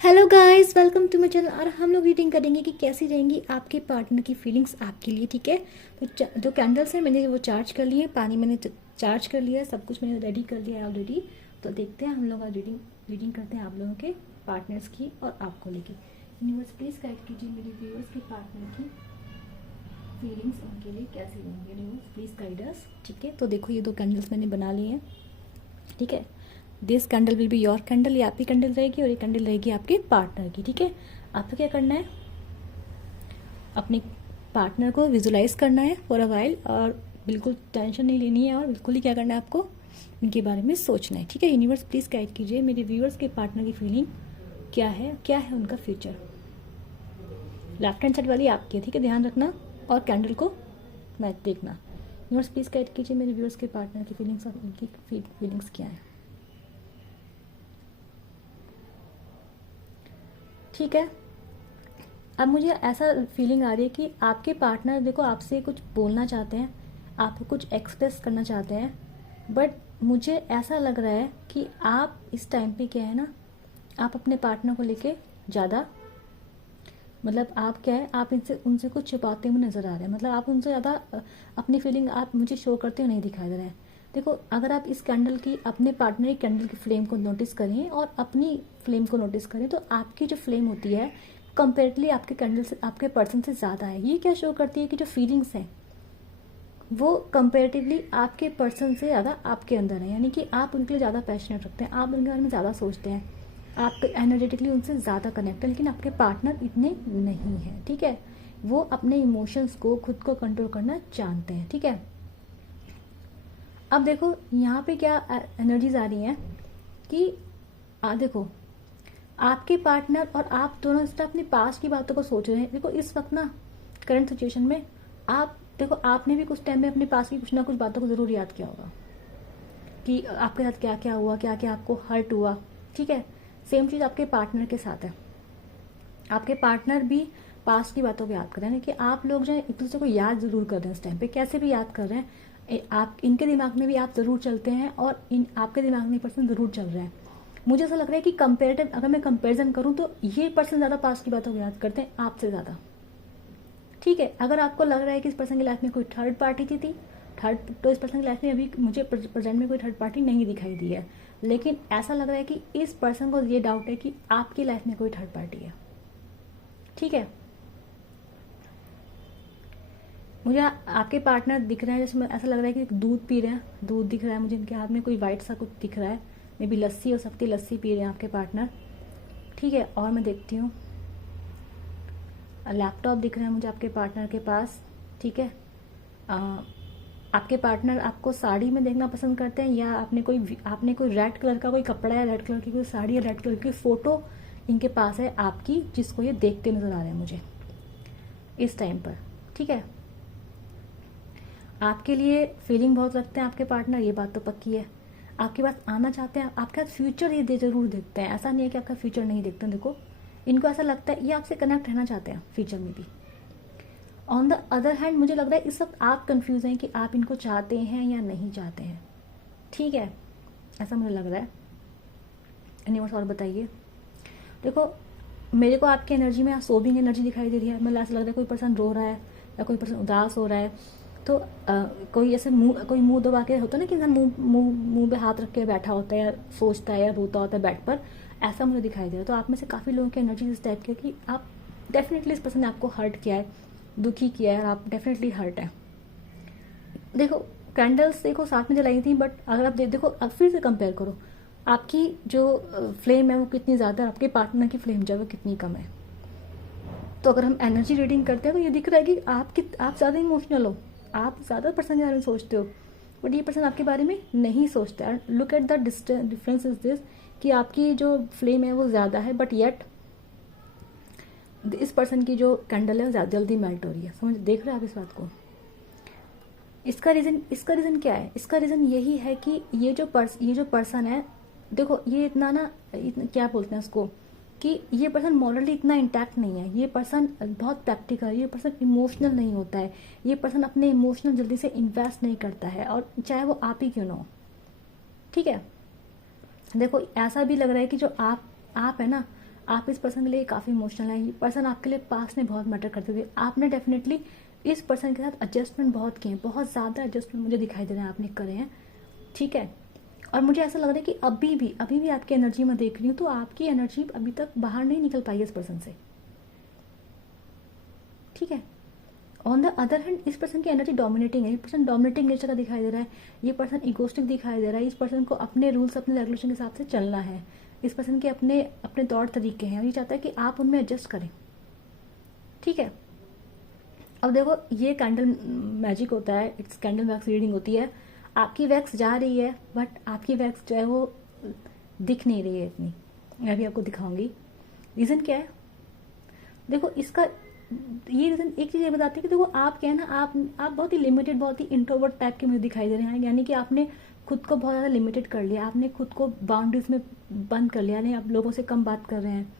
Hello guys, welcome to my channel. और हम लोग रीडिंग करेंगे कि कैसी रहेंगी आपके पार्टनर की फीलिंग्स आपके लिए। ठीक है, तो जो कैंडल्स है मैंने वो चार्ज कर लिए, पानी मैंने चार्ज कर लिया है, सब कुछ मैंने रेडी कर लिया है ऑलरेडी। तो देखते हैं हम लोग आज रीडिंग करते हैं आप लोगों के पार्टनर्स की और आपको लेके। यूनिवर्स प्लीज गाइड कीजिए मेरे व्यूअर्स के पार्टनर की फीलिंग्स उनके लिए कैसी रहेंगी। Universe please guide us. ठीक है, तो देखो ये दो कैंडल्स मैंने बना लिए हैं। ठीक है, this candle will be your candle, ये आपकी कैंडल रहेगी और ये कैंडल रहेगी आपके पार्टनर की। ठीक है, आपको क्या करना है, अपने पार्टनर को विजुलाइज करना है फॉर अ वाइल, और बिल्कुल टेंशन नहीं लेनी है और बिल्कुल ही क्या करना है आपको इनके बारे में सोचना है। ठीक है, यूनिवर्स प्लीज गाइड कीजिए मेरे व्यूअर्स के पार्टनर की फीलिंग क्या है उनका फ्यूचर। लेफ्ट हैंड साइड वाली आपकी है, ठीक है, ध्यान रखना और कैंडल को मैच देखना। यूनिवर्स प्लीज गाइड कीजिए मेरे व्यूअर्स के पार्टनर की फीलिंग्स और उनकी फीलिंग्स क्या है। ठीक है, अब मुझे ऐसा फीलिंग आ रही है कि आपके पार्टनर देखो आपसे कुछ बोलना चाहते हैं, आपको कुछ एक्सप्रेस करना चाहते हैं, बट मुझे ऐसा लग रहा है कि आप इस टाइम पे क्या है ना, आप अपने पार्टनर को लेके ज़्यादा मतलब आप क्या है, आप इनसे उनसे कुछ छुपाते हुए नजर आ रहे हैं। मतलब आप उनसे ज़्यादा अपनी फीलिंग आप मुझे शो करते हुए नहीं दिखाई दे रहे हैं। देखो, अगर आप इस कैंडल की अपने पार्टनर की कैंडल की फ्लेम को नोटिस करें और अपनी फ्लेम को नोटिस करें, तो आपकी जो फ्लेम होती है कंपेरेटली आपके कैंडल से, आपके पर्सन से ज़्यादा है। ये क्या शो करती है कि जो फीलिंग्स हैं वो कंपेरेटिवली आपके पर्सन से ज़्यादा आपके अंदर है। यानी कि आप उनके लिए ज़्यादा पैशनेट रखते हैं, आप उनके बारे में ज़्यादा सोचते हैं, आप एनर्जेटिकली उनसे ज़्यादा कनेक्ट है, लेकिन आपके पार्टनर इतने नहीं हैं। ठीक है, वो अपने इमोशंस को खुद को कंट्रोल करना जानते हैं। ठीक है, अब देखो यहाँ पे क्या एनर्जीज आ रही हैं कि देखो आपके पार्टनर और आप दोनों इस अपने पास की बातों को सोच रहे हैं। देखो इस वक्त ना करंट सिचुएशन में आप देखो, आपने भी कुछ टाइम में अपने पास की कुछ ना कुछ बातों को जरूर याद किया होगा कि आपके साथ क्या क्या हुआ, क्या क्या आपको हर्ट हुआ। ठीक है, सेम चीज आपके पार्टनर के साथ है। आपके पार्टनर भी पास्ट की बातों को याद कर रहे हैं कि आप लोग जो है एक दूसरे को याद जरूर कर रहे हैं इस टाइम पे, कैसे भी याद कर रहे हैं। आप इनके दिमाग में भी आप जरूर चलते हैं और इन आपके दिमाग में पर्सन जरूर चल रहे हैं। मुझे ऐसा लग रहा है कि कंपेरेटिव अगर मैं कंपेरिजन करूं तो ये पर्सन ज्यादा पास्ट की बातों को याद करते हैं आपसे ज्यादा। ठीक है, अगर आपको लग रहा है कि इस पर्सन की लाइफ में कोई थर्ड पार्टी थी थर्ड, तो इस पर्सन की लाइफ में अभी मुझे प्रेजेंट में कोई थर्ड पार्टी नहीं दिखाई दी है, लेकिन ऐसा लग रहा है कि इस पर्सन को ये डाउट है कि आपकी लाइफ में कोई थर्ड पार्टी है। ठीक है, मुझे आपके पार्टनर दिख रहे हैं, जैसे ऐसा लग रहा है कि दूध पी रहे हैं, दूध दिख रहा है मुझे इनके हाथ में, कोई वाइट सा कुछ दिख रहा है, मे बी लस्सी हो सकती है, लस्सी पी रहे हैं आपके पार्टनर। ठीक है, और मैं देखती हूँ लैपटॉप दिख रहा है मुझे आपके पार्टनर के पास। ठीक है, आपके पार्टनर आपको साड़ी में देखना पसंद करते हैं, या आपने कोई रेड कलर का कोई कपड़ा या रेड कलर की कोई साड़ी या रेड कलर की फोटो इनके पास है आपकी, जिसको ये देखते नजर आ रहे हैं मुझे इस टाइम पर। ठीक है, आपके लिए फीलिंग बहुत रखते हैं आपके पार्टनर, ये बात तो पक्की है। आपके पास आना चाहते हैं, आपके साथ फ्यूचर ये जरूर देखते हैं, ऐसा नहीं है कि आपका फ्यूचर नहीं देखते हैं। देखो, इनको ऐसा लगता है ये आपसे कनेक्ट रहना चाहते हैं फ्यूचर में भी। ऑन द अदर हैंड मुझे लग रहा है इस वक्त आप कंफ्यूज हैं कि आप इनको चाहते हैं या नहीं चाहते हैं। ठीक है, ऐसा मुझे लग रहा है। यूनिवर्स और बताइए। देखो, मेरे को आपकी एनर्जी में सोबिंग एनर्जी दिखाई दे रही है। मतलब ऐसा लग रहा है कोई पर्सन रो रहा है या कोई पर्सन उदास हो रहा है, तो कोई ऐसे कोई मुंह दबा के होता है ना कि इंसान मुंह पे हाथ रख के बैठा होता है या सोचता है या रोता होता है बेड पर, ऐसा मुझे दिखाई दे रहा है। तो आप में से काफ़ी लोगों की एनर्जी इस टाइप की कि आप डेफिनेटली इस पर्सन ने आपको हर्ट किया है, दुखी किया है, और आप डेफिनेटली हर्ट है। देखो, कैंडल्स देखो साथ में जलाई थी, बट अगर आप देखो अब फिर से कंपेयर करो, आपकी जो फ्लेम है वो कितनी ज़्यादा है, आपके पार्टनर की फ्लेम जो है वो कितनी कम है। तो अगर हम एनर्जी रीडिंग करते हैं तो ये दिख रहा है कि आप ज़्यादा इमोशनल हो, आप ज़्यादा पर्सन के बारे में सोचते हो, बट ये पर्सन आपके बारे में नहीं सोचता है। Look at the difference is this कि आपकी जो फ्लेम है वो ज़्यादा है, बट येट इस पर्सन की जो कैंडल है वो ज़्यादा जल्दी मेल्ट हो रही है। समझ देख रहे हैं आप इस बात को। इसका रीज़न क्या है? इसका रीज़न यही है कि ये जो पर्सन है, देखो ये इतना ना क्या बोलते हैं उसको, कि ये पर्सन मॉरली इतना इंटैक्ट नहीं है। ये पर्सन बहुत प्रैक्टिकल, ये पर्सन इमोशनल नहीं होता है, ये पर्सन अपने इमोशनल जल्दी से इन्वेस्ट नहीं करता है, और चाहे वो आप ही क्यों ना हो। ठीक है, देखो ऐसा भी लग रहा है कि जो आप है ना, आप इस पर्सन के लिए काफ़ी इमोशनल हैं, ये पर्सन आपके लिए पास में बहुत मैटर करते थे, आपने डेफिनेटली इस पर्सन के साथ एडजस्टमेंट बहुत किए हैं, बहुत ज़्यादा एडजस्टमेंट मुझे दिखाई दे रहे हैं आपने करे हैं, ठीक है। और मुझे ऐसा लग रहा है कि अभी भी आपकी एनर्जी मैं देख रही हूँ, तो आपकी एनर्जी अभी तक बाहर नहीं निकल पाई है इस पर्सन से, ठीक है। ऑन द अदर हैंड इस पर्सन की एनर्जी डोमिनेटिंग है, ये पर्सन डोमिनेटिंग नेचर का दिखाई दे रहा है, ये पर्सन इगोस्टिक दिखाई दे रहा है, इस पर्सन को अपने रूल्स अपने रेगुलेशन के हिसाब से चलना है, इस पर्सन के अपने अपने तौर तरीके हैं और ये चाहता है कि आप उनमें एडजस्ट करें, ठीक है। अब देखो ये कैंडल मैजिक होता है, इट्स कैंडल वैक्स रीडिंग होती है, आपकी वैक्स जा रही है बट आपकी वैक्स जो है वो दिख नहीं रही है इतनी, मैं भी आपको दिखाऊंगी रीज़न क्या है। देखो इसका ये रीज़न एक चीज़ ये बताती है कि देखो आप क्या है ना, आप बहुत ही लिमिटेड, बहुत ही इंट्रोवर्ट टाइप के मुझे दिखाई दे रहे हैं, यानी कि आपने खुद को बहुत ज़्यादा लिमिटेड कर लिया, आपने खुद को बाउंड्रीज में बंद कर लिया, यानी आप लोगों से कम बात कर रहे हैं,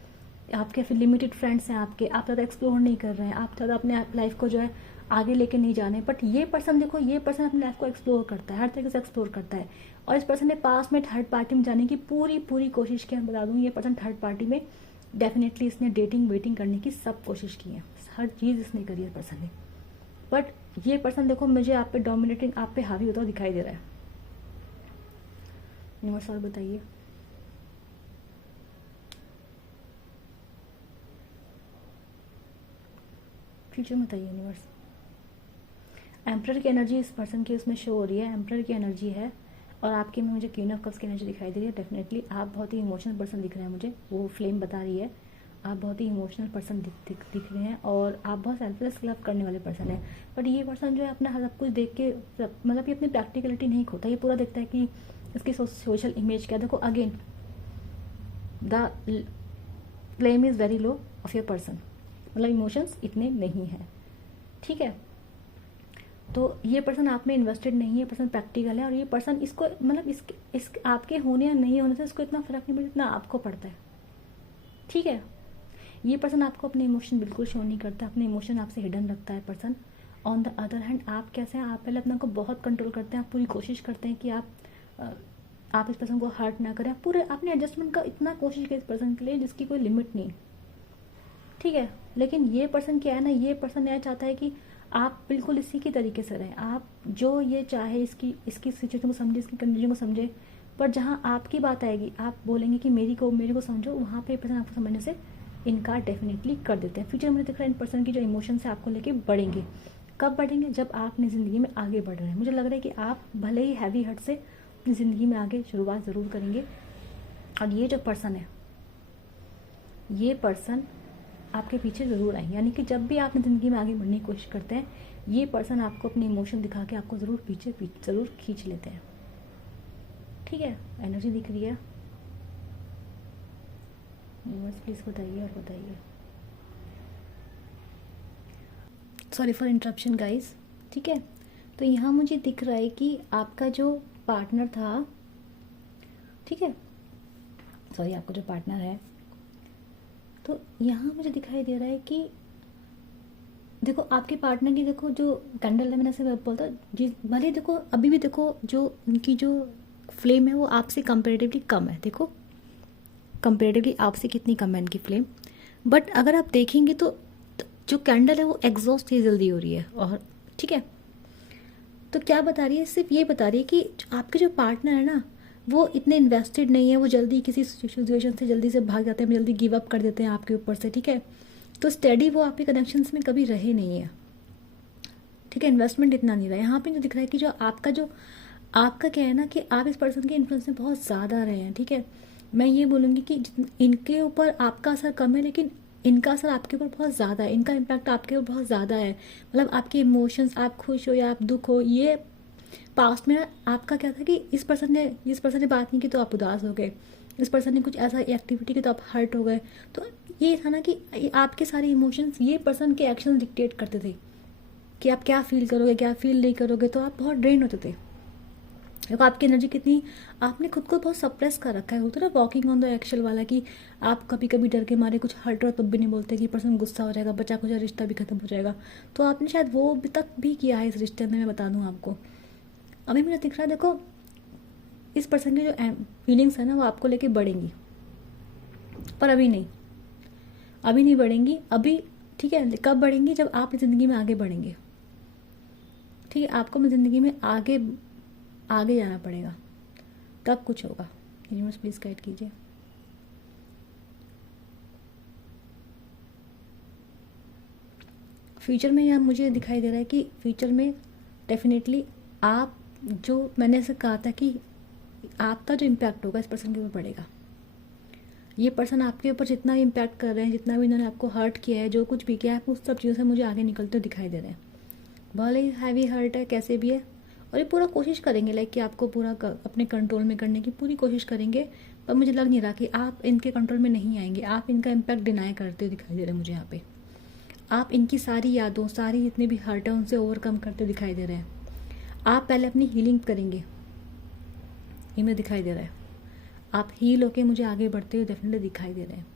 आपके फिर लिमिटेड फ्रेंड्स हैं आपके, आप ज़्यादा एक्सप्लोर नहीं कर रहे हैं, आप ज़्यादा अपने लाइफ को जो है आगे लेके नहीं जाने। बट ये पर्सन देखो, ये पर्सन अपनी लाइफ को एक्सप्लोर करता है, हर तरीके से एक्सप्लोर करता है, और इस पर्सन ने पास में थर्ड पार्टी में जाने की पूरी कोशिश की। मैं बता दूँ ये पर्सन थर्ड पार्टी में डेफिनेटली इसने डेटिंग वेटिंग करने की सब कोशिश की है, हर चीज़ इसने करी है पर्सन ने। बट ये पर्सन देखो मुझे आप पे डोमिनेटिंग, आप पे हावी होता हुआ दिखाई दे रहा है। यूनिवर्स और बताइए। फ्यूचर में बताइए यूनिवर्स। एम्परर की एनर्जी इस पर्सन की उसमें शो हो रही है, एम्परर की एनर्जी है, और आपके में मुझे क्वीन ऑफ कप्स की एनर्जी दिखाई दे रही है। डेफिनेटली आप बहुत ही इमोशनल पर्सन दिख रहे हैं मुझे, वो फ्लेम बता रही है, आप बहुत ही इमोशनल पर्सन दिख रहे हैं, और आप बहुत सेल्फलेस लव करने वाले पर्सन हैं। बट ये पर्सन जो है अपना सब कुछ देख के मतलब ये अपनी प्रैक्टिकलिटी नहीं खोता, ये पूरा देखता है कि इसकी सोशल इमेज क्या। देखो again the flame is very low of your person, मतलब इमोशंस इतने नहीं हैं, ठीक है। तो ये पर्सन आप में इन्वेस्टेड नहीं है, पर्सन प्रैक्टिकल है, और ये पर्सन इसको मतलब इस आपके होने या नहीं होने से इसको इतना फर्क नहीं पड़ता जितना आपको पड़ता है, ठीक है। ये पर्सन आपको अपने इमोशन बिल्कुल शो नहीं करता, अपने इमोशन आपसे हिडन रखता है person. On the other hand आप कैसे हैं, आप पहले अपने को बहुत कंट्रोल करते हैं, आप पूरी कोशिश करते हैं कि आप इस पर्सन को हर्ट ना करें, पूरे आपने एडजस्टमेंट का इतना कोशिश की इस पर्सन के लिए जिसकी कोई लिमिट नहीं, ठीक है। लेकिन ये पर्सन क्या है ना, ये पर्सन यह चाहता है कि आप बिल्कुल इसी की तरीके से रहें, आप जो ये चाहे इसकी सिचुएशन को समझे, इसकी कंडीशन को समझे, पर जहाँ आपकी बात आएगी आप बोलेंगे कि मेरे को समझो, वहाँ पे पर्सन आपको समझने से इनकार डेफिनेटली कर देते हैं। फ्यूचर में दिख रहा है इन पर्सन की जो इमोशंस है आपको लेके बढ़ेंगे। कब बढ़ेंगे, जब आप अपनी ज़िंदगी में आगे बढ़ रहे हैं। मुझे लग रहा है कि आप भले ही हैवी हार्ट से अपनी ज़िंदगी में आगे शुरुआत ज़रूर करेंगे, और ये जो पर्सन है ये पर्सन आपके पीछे ज़रूर आएंगे, यानी कि जब भी आप अपनी ज़िंदगी में आगे बढ़ने की कोशिश करते हैं ये पर्सन आपको अपने इमोशन दिखा के आपको ज़रूर पीछे ज़रूर खींच लेते हैं, ठीक है। एनर्जी दिख रही है यूनिवर्स, प्लीज़ बताइए और बताइए। सॉरी फॉर इंटरप्शन गाइस, ठीक है। तो यहाँ मुझे दिख रहा है कि आपका जो पार्टनर था, ठीक है, सॉरी आपका जो पार्टनर है, तो यहाँ मुझे दिखाई दे रहा है कि देखो आपके पार्टनर की देखो जो कैंडल है, मैंने ऐसे बोलता जी, भले देखो अभी भी देखो जो उनकी जो फ्लेम है वो आपसे कंपेरेटिवली कम है, देखो कंपेरेटिवली आपसे कितनी कम है इनकी फ्लेम। बट अगर आप देखेंगे तो जो कैंडल है वो एग्जॉस्ट ही जल्दी हो रही है, और ठीक है। तो क्या बता रही है, सिर्फ ये बता रही है कि आपके जो पार्टनर है ना वो इतने इन्वेस्टेड नहीं है, वो जल्दी किसी सिचुएशन से जल्दी से भाग जाते हैं, जल्दी गिव अप कर देते हैं आपके ऊपर से, ठीक है। तो स्टडी वो आपके कनेक्शंस में कभी रहे नहीं है, ठीक है, इन्वेस्टमेंट इतना नहीं रहा। यहाँ पे जो दिख रहा है कि जो आपका क्या है ना कि आप इस पर्सन के इन्फ्लुएंस में बहुत ज़्यादा रहे हैं, ठीक है। मैं ये बोलूँगी कि इनके ऊपर आपका असर कम है, लेकिन इनका असर आपके ऊपर बहुत ज़्यादा है, इनका इम्पैक्ट आपके ऊपर बहुत ज़्यादा है। मतलब आपके इमोशंस, आप खुश हो या आप दुख हो, ये पास्ट में आपका क्या था कि इस पर्सन ने बात नहीं की तो आप उदास हो गए, इस पर्सन ने कुछ ऐसा एक्टिविटी की तो आप हर्ट हो गए। तो ये था ना कि आपके सारे इमोशंस ये पर्सन के एक्शन डिक्टेट करते थे कि आप क्या फील करोगे, क्या फील नहीं करोगे, तो आप बहुत ड्रेन होते थे। देखो आपकी एनर्जी कितनी, आपने खुद को बहुत सप्रेस कर रखा है, होता है ना वॉकिंग ऑन द एक्शल वाला, कि आप कभी कभी डर के मारे कुछ हर्ट हो तब भी नहीं बोलते कि पर्सन गुस्सा हो जाएगा, बचा खुचा रिश्ता भी खत्म हो जाएगा। तो आपने शायद वो भी तक भी किया है इस रिश्ते में, मैं बता दूँ आपको। अभी मुझे दिख रहा है देखो इस पर्सन की जो फीलिंग्स है ना वो आपको लेके बढ़ेंगी, पर अभी नहीं, अभी नहीं बढ़ेंगी अभी, ठीक है। कब बढ़ेंगी? जब आप ज़िंदगी में आगे बढ़ेंगे, ठीक है। आपको अपनी ज़िंदगी में आगे आगे जाना पड़ेगा, तब कुछ होगा। यूनिवर्स प्लीज़ गाइड कीजिए। फ्यूचर में यहाँ मुझे दिखाई दे रहा है कि फ्यूचर में डेफिनेटली आप, जो मैंने ऐसे कहा था कि आपका जो इम्पैक्ट होगा इस पर्सन के ऊपर पड़ेगा। ये पर्सन आपके ऊपर जितना भी इम्पैक्ट कर रहे हैं, जितना भी इन्होंने आपको हर्ट किया है, जो कुछ भी किया है, उस सब चीज़ों से मुझे आगे निकलते दिखाई दे रहे हैं। भले ही हैवी हर्ट है, कैसे भी है, और ये पूरा कोशिश करेंगे लाइक कि आपको पूरा अपने कंट्रोल में करने की पूरी कोशिश करेंगे। पर मुझे लग नहीं रहा कि आप इनके कंट्रोल में नहीं आएंगे। आप इनका इम्पैक्ट डिनाई करते हुए दिखाई दे रहे हैं मुझे यहाँ पे। आप इनकी सारी यादों, सारी जितने भी हर्ट है उनसे ओवरकम करते दिखाई दे रहे हैं। आप पहले अपनी हीलिंग करेंगे, ये मुझे दिखाई दे रहा है। आप हील होके मुझे आगे बढ़ते हुए डेफिनेटली दिखाई दे रहे हैं,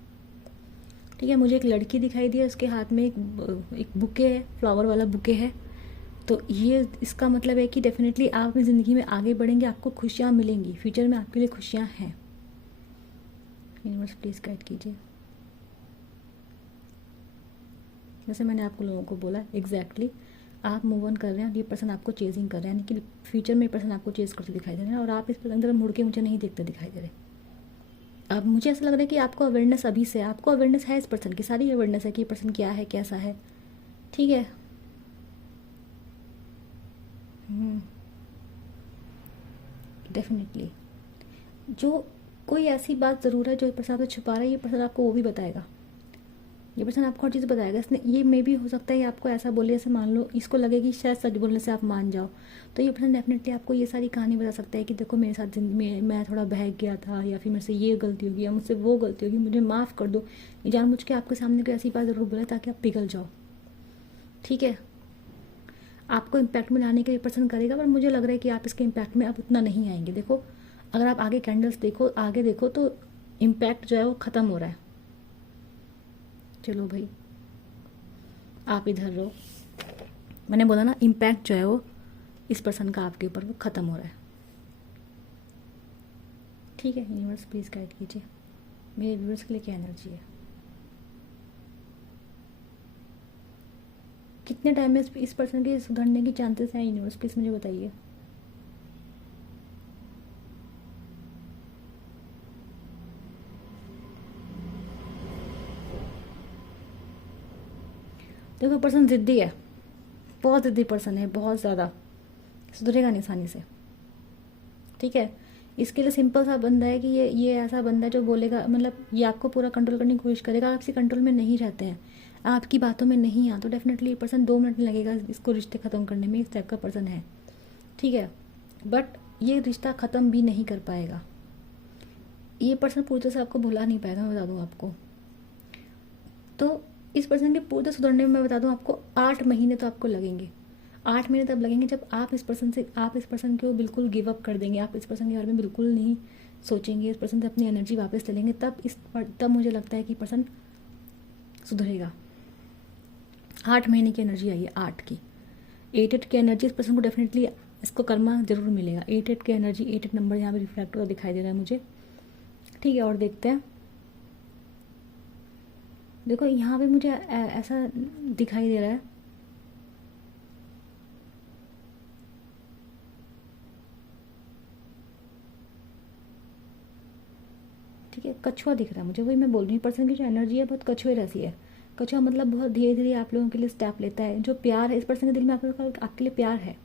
ठीक है। मुझे एक लड़की दिखाई दी है, उसके हाथ में एक बुके है, फ्लावर वाला बुके है। तो ये इसका मतलब है कि डेफिनेटली आप अपनी ज़िंदगी में आगे बढ़ेंगे, आपको खुशियाँ मिलेंगी, फ्यूचर में आपके लिए खुशियाँ हैं। यूनिवर्स प्लीज़ गाइड कीजिए। जैसे मैंने आपको लोगों को बोला एग्जैक्टली आप मूव ऑन कर रहे हैं और ये पर्सन आपको चेजिंग कर रहे हैं, यानी कि फ्यूचर में पर्सन आपको चेज करते दिखाई दे रहे हैं और आप इस पर्सन की तरफ मुड़ के मुझे नहीं देखते दिखाई दे रहे। अब मुझे ऐसा लग रहा है कि आपको अवेयरनेस अभी से, आपको अवेयरनेस है इस पर्सन की, सारी अवेयरनेस है कि ये पर्सन क्या है, कैसा है, ठीक है। डेफिनेटली जो कोई ऐसी बात ज़रूर है जो ये पर्सन आपसे छुपा रहा है, ये पर्सन आपको वो भी बताएगा। ये पर्सन आपको हर चीज़ बताएगा। इसने ये मे भी हो सकता है ये आपको ऐसा बोले, जैसे मान लो इसको लगे कि शायद सच बोलने से आप मान जाओ, तो ये पर्सन डेफिनेटली आपको ये सारी कहानी बता सकता है कि देखो मेरे साथ जिंदगी में मैं थोड़ा बहक गया था, या फिर मेरे से ये गलती होगी, या मुझसे वो गलती होगी, मुझे माफ़ कर दो। जानबूझ के आपके सामने कोई ऐसी बात ज़रूर बोले ताकि आप पिघल जाओ, ठीक है। आपको इम्पैक्ट में लाने का ये पर्सन करेगा, पर मुझे लग रहा है कि आप इसके इम्पैक्ट में अब उतना नहीं आएंगे। देखो अगर आप आगे कैंडल्स देखो, आगे देखो, तो इम्पैक्ट जो है वो ख़त्म हो रहा है। चलो भाई आप इधर रहो, मैंने बोला ना इम्पैक्ट जो है वो इस पर्सन का आपके ऊपर वो ख़त्म हो रहा है, ठीक है। यूनिवर्स प्लीज़ गाइड कीजिए मेरे व्यूअर्स के लिए क्या एनर्जी है, कितने टाइम में इस पर्सन के सुधरने की चांसेस हैं। यूनिवर्स प्लीज़ मुझे बताइए। देखो पर्सन ज़िद्दी है, बहुत ज़िद्दी पर्सन है, बहुत ज़्यादा, सुधरेगा नहीं आसानी से, ठीक है। इसके लिए सिंपल सा बंदा है कि ये ऐसा बंदा है जो बोलेगा, मतलब ये आपको पूरा कंट्रोल करने की कोशिश करेगा। आप इसी कंट्रोल में नहीं रहते हैं, आपकी बातों में नहीं आ, तो डेफिनेटली ये पर्सन 2 मिनट लगेगा इसको रिश्ते ख़त्म करने में, इस टाइप का पर्सन है, ठीक है। बट ये रिश्ता ख़त्म भी नहीं कर पाएगा, ये पर्सन पूरी तरह से आपको भुला नहीं पाएगा, मैं बता दूँ आपको। तो इस पर्सन के पूरे सुधरने में मैं बता दूं आपको 8 महीने तो आपको लगेंगे। 8 महीने तब लगेंगे जब आप इस पर्सन को बिल्कुल गिव अप कर देंगे, आप इस पर्सन के बारे में बिल्कुल नहीं सोचेंगे, इस पर्सन से अपनी एनर्जी वापस ले लेंगे, तब मुझे लगता है कि पर्सन सुधरेगा। 8 महीने की एनर्जी आई है, 8 की 8 की एनर्जी इस पर्सन को डेफिनेटली इसको कर्मा जरूर मिलेगा। 8 की एनर्जी, 8 नंबर यहाँ पे रिफ्लेक्ट होकर दिखाई दे रहा है मुझे, ठीक है। और देखते हैं, देखो यहाँ पे मुझे ऐसा दिखाई दे रहा है, ठीक है। कछुआ दिख रहा है मुझे, वही मैं बोल रही हूँ, पर्सन की जो एनर्जी है बहुत कछुए जैसी है। कछुआ मतलब बहुत धीरे धीरे आप लोगों के लिए स्टेप लेता है। जो प्यार है इस पर्सन के दिल में, आपके लिए प्यार है,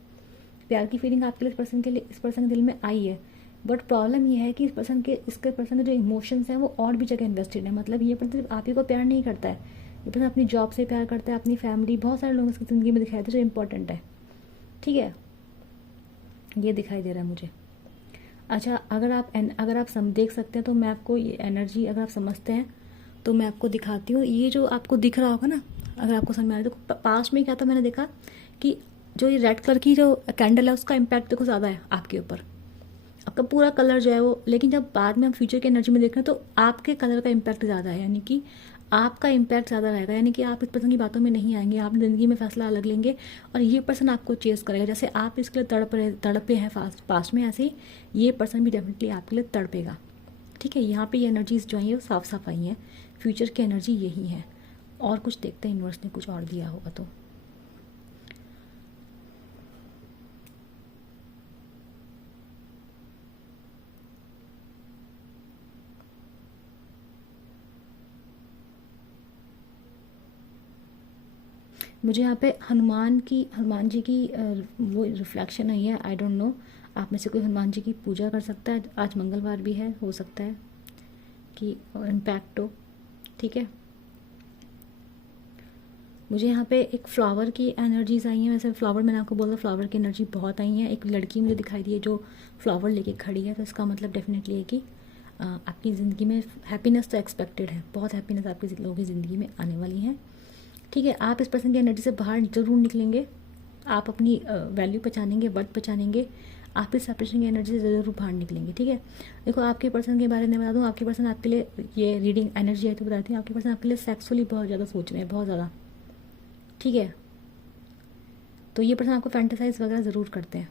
प्यार की फीलिंग आपके लिए इस पर्सन के दिल में आई है। बट प्रॉब्लम ये है कि इसके पर्सन के जो इमोशंस हैं वो और भी जगह इन्वेस्टेड है। मतलब ये पर्सन सिर्फ आप ही को प्यार नहीं करता है, ये पर्सन अपनी जॉब से प्यार करता है, अपनी फैमिली, बहुत सारे लोग इसकी ज़िंदगी में दिखाई देते हैं जो इंपॉर्टेंट है, ठीक है। ये दिखाई दे रहा है मुझे। अच्छा, अगर आप देख सकते हैं तो मैं आपको ये एनर्जी, अगर आप समझते हैं तो मैं आपको दिखाती हूँ। ये जो आपको दिख रहा होगा ना, अगर आपको समझ में आ रहा है, तो पास में क्या था, मैंने देखा कि जो ये रेड कलर की जो कैंडल है उसका इम्पैक्ट देखो ज़्यादा है आपके ऊपर, आपका पूरा कलर जो है वो। लेकिन जब बाद में हम फ्यूचर की एनर्जी में देख रहे हैं तो आपके कलर का इम्पैक्ट ज़्यादा है, यानी कि आपका इम्पैक्ट ज़्यादा रहेगा, यानी कि आप इस पर्सन की बातों में नहीं आएंगे, आप ज़िंदगी में फैसला अलग लेंगे और ये पर्सन आपको चेस करेगा। जैसे आप इसके लिए तड़पे हैं पास्ट में, ऐसे ही ये पर्सन भी डेफिनेटली आपके लिए तड़पेगा, ठीक है। यहाँ पे ये एनर्जीज जो हैं वो साफ साफ आई हैं। फ्यूचर की एनर्जी यही है। और कुछ देखते हैं यूनिवर्स ने कुछ और दिया होगा तो। मुझे यहाँ पे हनुमान जी की वो रिफ्लेक्शन आई है। आई डोंट नो, आप में से कोई हनुमान जी की पूजा कर सकता है। आज मंगलवार भी है, हो सकता है कि इम्पैक्ट हो। ठीक है, मुझे यहाँ पे एक फ्लावर की एनर्जीज आई हैं। वैसे फ्लावर मैंने आपको बोला, फ्लावर की एनर्जी बहुत आई है। एक लड़की मुझे दिखाई दी है जो फ्लावर लेके खड़ी है, तो इसका मतलब डेफिनेटली है कि आपकी ज़िंदगी में हैप्पीनेस तो एक्सपेक्टेड है, बहुत हैप्पीनेस आपकी लोगों की ज़िंदगी में आने वाली है। ठीक है, आप इस पर्सन की एनर्जी से बाहर ज़रूर निकलेंगे। आप अपनी वैल्यू पहचानेंगे, वर्थ पहचानेंगे। आप इस सेपरेशन की एनर्जी से ज़रूर बाहर निकलेंगे। ठीक है, देखो आपके पर्सन के बारे में बता दूँ, आपके पर्सन आपके लिए, ये रीडिंग एनर्जी आई तो बताती हूँ, आपके पर्सन आपके लिए सेक्सुअली बहुत ज़्यादा सोच रहे हैं, बहुत ज़्यादा। ठीक है, तो ये पर्सन आपको फैंटेसाइज वगैरह ज़रूर करते हैं,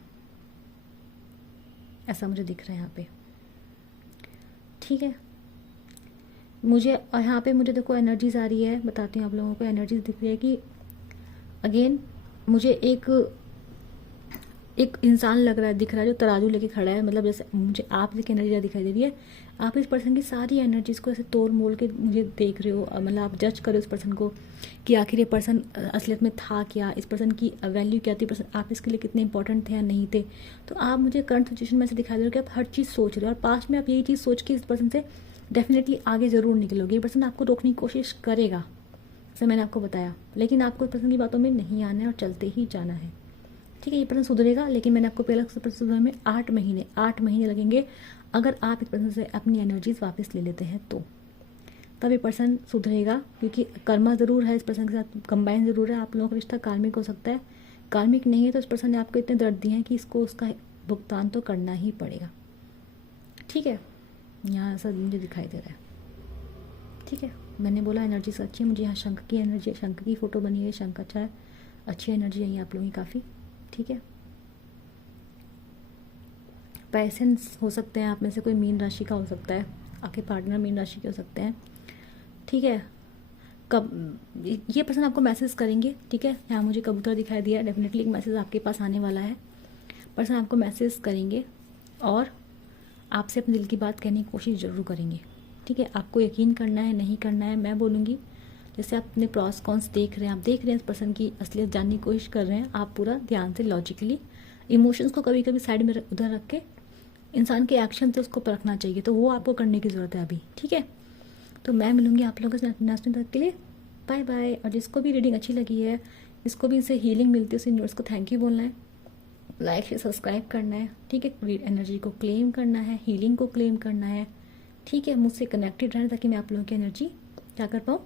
ऐसा मुझे दिख रहा है यहाँ पे। ठीक है, मुझे यहाँ पे मुझे देखो एनर्जीज आ रही है, बताती हूँ आप लोगों को। एनर्जीज दिख रही है कि अगेन मुझे एक इंसान लग रहा है, दिख रहा है जो तराजू लेके खड़ा है। मतलब जैसे मुझे आप की एनर्जी दिखाई दे रही है। आप इस पर्सन की सारी एनर्जीज को ऐसे तोड़ मोड़ के मुझे देख रहे हो, मतलब आप जज करो इस पर्सन को कि आखिर ये पर्सन असलियत में था क्या, इस पर्सन की वैल्यू क्या थी, पर्सन आप इसके लिए कितने इंपॉर्टेंट थे या नहीं थे। तो आप मुझे करंट सिचुएशन में से दिखा दे रहे हो कि आप हर चीज़ सोच रहे हो, और पास्ट में आप यही चीज़ सोच के इस पर्सन से डेफिनेटली आगे ज़रूर निकलोगे। ये पर्सन आपको रोकने की कोशिश करेगा, जैसे मैंने आपको बताया, लेकिन आपको इस पर्सन की बातों में नहीं आना है और चलते ही जाना है। ठीक है, ये पर्सन सुधरेगा, लेकिन मैंने आपको पहले सुधरने में 8 महीने लगेंगे। अगर आप इस पर्सन से अपनी एनर्जीज वापस ले लेते हैं तो तब ये पर्सन सुधरेगा, क्योंकि कर्मा ज़रूर है इस पर्सन के साथ, कंबाइन ज़रूर है। आप लोगों का रिश्ता कार्मिक हो सकता है, कार्मिक नहीं है तो इस पर्सन ने आपको इतने दर्द दिए हैं कि इसको उसका भुगतान तो करना ही पड़ेगा। ठीक है, यहाँ ऐसा मुझे दिखाई दे रहा है। ठीक है, मैंने बोला एनर्जीज अच्छी है। मुझे यहाँ शंख की एनर्जी, शंख की फ़ोटो बनी है, शंख अच्छा है, अच्छी एनर्जी आई है आप लोगों की काफ़ी। ठीक है, पैसेंस हो सकते हैं आप में से कोई मीन राशि का हो सकता है, आपके पार्टनर मीन राशि के हो सकते हैं। ठीक है, कब ये पर्सन आपको मैसेज करेंगे। ठीक है, यहाँ मुझे कबूतर दिखाई दिया, डेफिनेटली एक मैसेज आपके पास आने वाला है। पर्सन आपको मैसेज करेंगे और आपसे अपने दिल की बात कहने की कोशिश ज़रूर करेंगे। ठीक है, आपको यकीन करना है नहीं करना है मैं बोलूँगी। जैसे आप अपने प्रॉस कॉन्स देख रहे हैं, आप देख रहे हैं इस पर्सन की असलियत जानने की कोशिश कर रहे हैं, आप पूरा ध्यान से लॉजिकली, इमोशंस को कभी कभी साइड में उधर रख के इंसान के एक्शन से उसको परखना चाहिए, तो वो आपको करने की ज़रूरत है अभी। ठीक है, तो मैं मिलूंगी आप लोगों से नेक्स्ट तक के लिए। Bye bye. और जिसको भी रीडिंग अच्छी लगी है, जिसको भी इससे हीलिंग मिलती है, उस यूनिवर्स को थैंक यू बोलना है, लाइक से सब्सक्राइब करना है। ठीक है, एनर्जी को क्लेम करना है, हीलिंग को क्लेम करना है। ठीक है, मुझसे कनेक्टेड रहना ताकि मैं आप लोगों की एनर्जी क्या कर पाऊँ,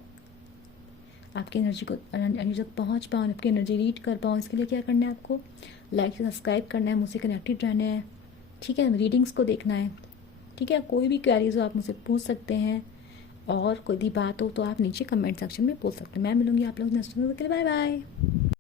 आपकी एनर्जी को एनर्जी तक पहुँच पाऊँ, आपकी एनर्जी रीड कर पाऊँ। इसके लिए क्या करना है, आपको लाइक से सब्सक्राइब करना है, मुझसे कनेक्टेड रहना है। ठीक है, रीडिंग्स को देखना है। ठीक है, कोई भी क्वेरीज हो आप मुझसे पूछ सकते हैं, और कोई भी बात हो तो आप नीचे कमेंट सेक्शन में पूछ सकते हैं। मैं मिलूंगी आप लोग नेक्स्ट वीडियो के लिए। Bye bye.